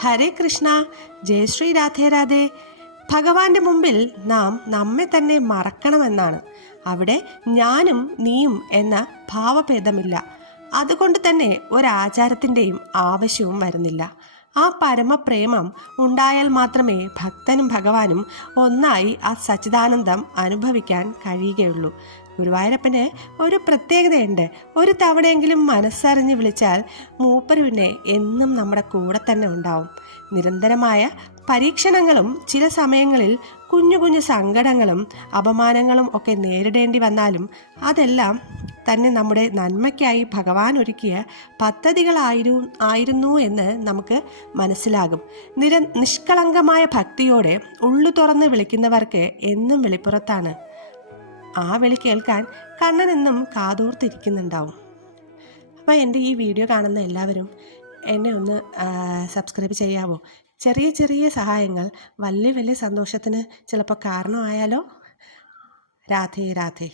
ഹരേ കൃഷ്ണ, ജയശ്രീ രാധേ രാധേ. ഭഗവാന്റെ മുമ്പിൽ നാം നമ്മെ തന്നെ മറക്കണമെന്നാണ്. അവിടെ ഞാനും നീയും എന്ന ഭാവഭേദമില്ല. അതുകൊണ്ട് തന്നെ ഒരാചാരത്തിൻ്റെയും ആവശ്യവും വരുന്നില്ല. ആ പരമപ്രേമം ഉണ്ടായാൽ മാത്രമേ ഭക്തനും ഭഗവാനും ഒന്നായി ആ സച്ചിദാനന്ദം അനുഭവിക്കാൻ കഴിയുകയുള്ളൂ. ഗുരുവായൂരപ്പന് ഒരു പ്രത്യേകതയുണ്ട്. ഒരു തവണയെങ്കിലും മനസ്സറിഞ്ഞ് വിളിച്ചാൽ മൂപ്പര് പിന്നെ എന്നും നമ്മുടെ കൂടെ തന്നെ ഉണ്ടാവും. നിരന്തരമായ പരീക്ഷണങ്ങളും ചില സമയങ്ങളിൽ കുഞ്ഞു കുഞ്ഞു സങ്കടങ്ങളും അപമാനങ്ങളും ഒക്കെ നേരിടേണ്ടി വന്നാലും അതെല്ലാം തന്നെ നമ്മുടെ നന്മയ്ക്കായി ഭഗവാൻ ഒരുക്കിയ പദ്ധതികളായിരുന്നു എന്ന് നമുക്ക് മനസ്സിലാകും. നിഷ്കളങ്കമായ ഭക്തിയോടെ ഉള്ളു തുറന്ന് വിളിക്കുന്നവർക്ക് എന്നും വെളിപ്പുറത്താണ്. ആ വിളി കേൾക്കാൻ കണ്ണനെന്നും കാതോർത്തിരിക്കുന്നുണ്ടാവും. അപ്പോൾ എൻ്റെ ഈ വീഡിയോ കാണുന്ന എല്ലാവരും എന്നെ ഒന്ന് സബ്സ്ക്രൈബ് ചെയ്യാവോ? ചെറിയ ചെറിയ സഹായങ്ങൾ വലിയ വലിയ സന്തോഷത്തിന് ചിലപ്പോൾ കാരണമായാലോ. രാധേ രാധേ.